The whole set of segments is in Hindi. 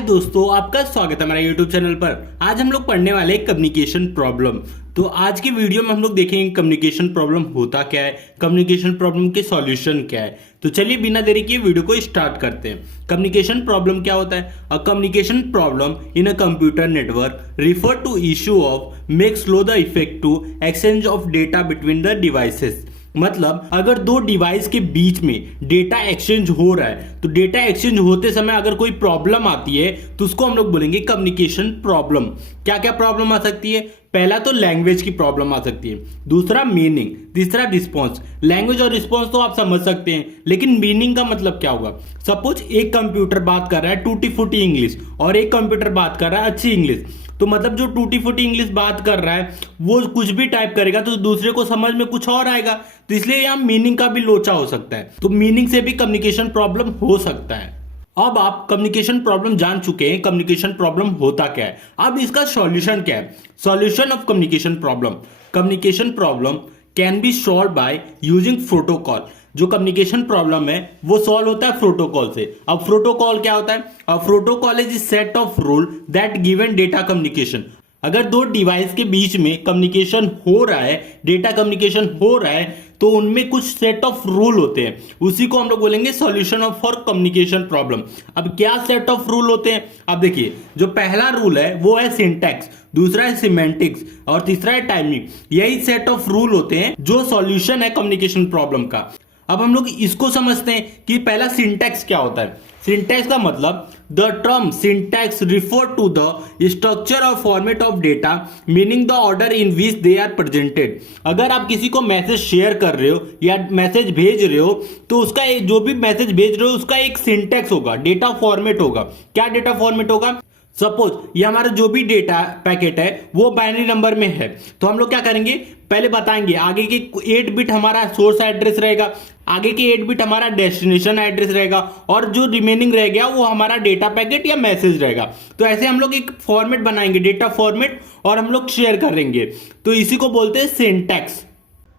हाय दोस्तों, आपका स्वागत है हमारे YouTube चैनल पर। आज हम लोग पढ़ने वाले हैं कम्युनिकेशन प्रॉब्लम। तो आज की वीडियो में हम लोग देखेंगे कम्युनिकेशन प्रॉब्लम होता क्या है, कम्युनिकेशन प्रॉब्लम के सॉल्यूशन क्या है। तो चलिए बिना देरी किए वीडियो को स्टार्ट करते हैं। कम्युनिकेशन प्रॉब्लम क्या होता है? A communication problem in a computer network refer to issue of make slow the effect to exchange of data between the devices. मतलब अगर दो डिवाइस के बीच में डेटा एक्सचेंज हो रहा है तो डेटा एक्सचेंज होते समय अगर कोई प्रॉब्लम आती है तो उसको हम लोग बोलेंगे कम्युनिकेशन प्रॉब्लम। क्या क्या प्रॉब्लम आ सकती है? पहला तो लैंग्वेज की प्रॉब्लम आ सकती है, दूसरा मीनिंग, तीसरा रिस्पॉन्स। लैंग्वेज और रिस्पॉन्स तो आप समझ सकते हैं, लेकिन मीनिंग का मतलब क्या होगा? सपोज एक कंप्यूटर बात कर रहा है टूटी फूटी इंग्लिश और एक कंप्यूटर बात कर रहा है अच्छी इंग्लिश। तो मतलब जो टूटी फूटी इंग्लिश बात कर रहा है वो कुछ भी टाइप करेगा तो दूसरे को समझ में कुछ और आएगा। तो इसलिए यहां मीनिंग का भी लोचा हो सकता है। तो मीनिंग से भी कम्युनिकेशन प्रॉब्लम हो सकता है। अब आप कम्युनिकेशन प्रॉब्लम जान चुके हैं, कम्युनिकेशन प्रॉब्लम होता क्या है। अब इसका सॉल्यूशन क्या है? Solution of communication problem. Communication problem can be solve by using protocol. जो कम्युनिकेशन प्रॉब्लम है वो सॉल्व होता है प्रोटोकॉल से। अब प्रोटोकॉल क्या होता है? A protocol is set of rule that given data communication. अगर दो डिवाइस के बीच में कम्युनिकेशन हो रहा है, डेटा कम्युनिकेशन हो रहा है, तो उनमें कुछ सेट ऑफ रूल होते हैं, उसी को हम लोग बोलेंगे solution of for communication problem. अब क्या सेट ऑफ रूल होते हैं? अब देखिए, जो पहला रूल है वो है सिंटैक्स, दूसरा है सिमेंटिक्स और तीसरा है टाइमिंग। यही सेट ऑफ रूल होते हैं जो सॉल्यूशन है कम्युनिकेशन प्रॉब्लम का। अब हम लोग इसको समझते हैं कि पहला सिंटैक्स क्या होता है। सिंटैक्स का मतलब the term syntax refer to the structure और format of data meaning the order in which they are presented. अगर आप किसी को मैसेज शेयर कर रहे हो या मैसेज भेज रहे हो तो उसका जो भी मैसेज भेज रहे हो उसका एक सिंटैक्स होगा, डेटा फॉर्मेट होगा। क्या डेटा फॉर्मेट होगा? सपोज ये हमारा जो भी डेटा पैकेट है वो बाइनरी नंबर में है, तो हम लोग क्या करेंगे, पहले बताएंगे आगे के 8 बिट हमारा सोर्स एड्रेस रहेगा, आगे के 8 बिट हमारा डेस्टिनेशन एड्रेस रहेगा और जो रिमेनिंग रह गया वो हमारा डेटा पैकेट या मैसेज रहेगा। तो ऐसे हम लोग एक फॉर्मेट बनाएंगे, डेटा फॉर्मेट, और हम लोग शेयर करेंगे। तो इसी को बोलते हैं सिंटैक्स।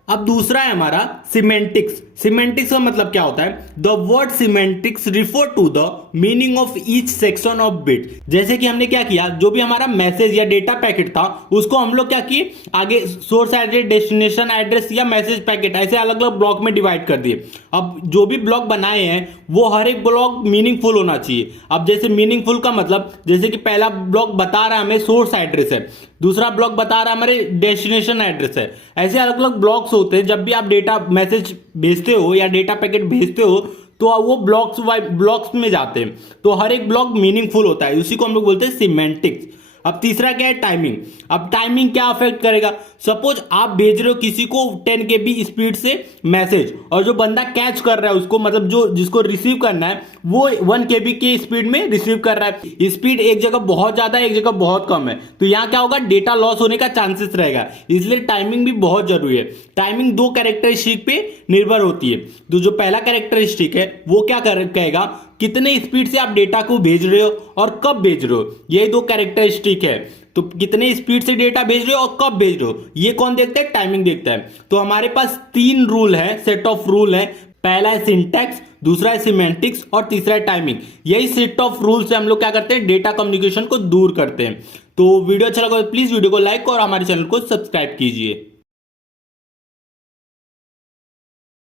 अब दूसरा है हमारा सिमेंटिक्स। सिमेंटिक्स का मतलब क्या होता है? The word semantics refer to the meaning of each section of bit. जैसे कि हमने क्या किया, जो भी हमारा मैसेज या डेटा पैकेट था उसको हम लोग क्या किए, आगे सोर्स एड्रेस, डेस्टिनेशन एड्रेस या मैसेज पैकेट ऐसे अलग अलग ब्लॉक में डिवाइड कर दिए। अब जो भी ब्लॉक बनाए हैं वो हर एक ब्लॉक मीनिंगफुल होना चाहिए। अब जैसे मीनिंगफुल का मतलब, जैसे कि पहला ब्लॉक बता रहा है हमें सोर्स एड्रेस है, दूसरा ब्लॉक बता रहा है हमारे डेस्टिनेशन एड्रेस है। ऐसे अलग अलग ब्लॉक्स होते हैं। जब भी आप डेटा मैसेज भेजते हो या डेटा पैकेट भेजते हो तो वो ब्लॉक्स में जाते हैं, तो हर एक ब्लॉक मीनिंगफुल होता है, उसी को हम लोग बोलते हैं सिमेंटिक्स। अब तीसरा क्या है? टाइमिंग। अब टाइमिंग क्या अफेक्ट करेगा? सपोज आप भेज रहे हो किसी को 10 KB स्पीड से मैसेज और जो बंदा कैच कर रहा है उसको, मतलब जो जिसको रिसीव करना है वो 1 KB की स्पीड में रिसीव कर रहा है। स्पीड एक जगह बहुत ज्यादा है, एक जगह बहुत कम है, तो यहां क्या होगा, डेटा लॉस होने का चांसेस रहेगा। इसलिए टाइमिंग भी बहुत जरूरी है। टाइमिंग 2 कैरेक्टरिस्टिक पे निर्भर होती है। तो जो पहला कैरेक्टरिस्टिक है वो क्या कहेगा, कितने स्पीड से आप डेटा को भेज रहे हो और कब भेज रहे हो, ये 2 कैरेक्टरिस्टिक है। तो कितने स्पीड से डेटा भेज रहे हो और कब भेज रहे हो, ये कौन देखता है? टाइमिंग देखता है। तो हमारे पास 3 रूल है, सेट ऑफ रूल है। पहला है सिंटैक्स, दूसरा है सिमेंटिक्स और तीसरा है टाइमिंग। यही सेट ऑफ रूल से हम लोग क्या करते हैं, डेटा कम्युनिकेशन को दूर करते हैं। तो वीडियो अच्छा लगा तो प्लीज वीडियो को लाइक और हमारे चैनल को सब्सक्राइब कीजिए।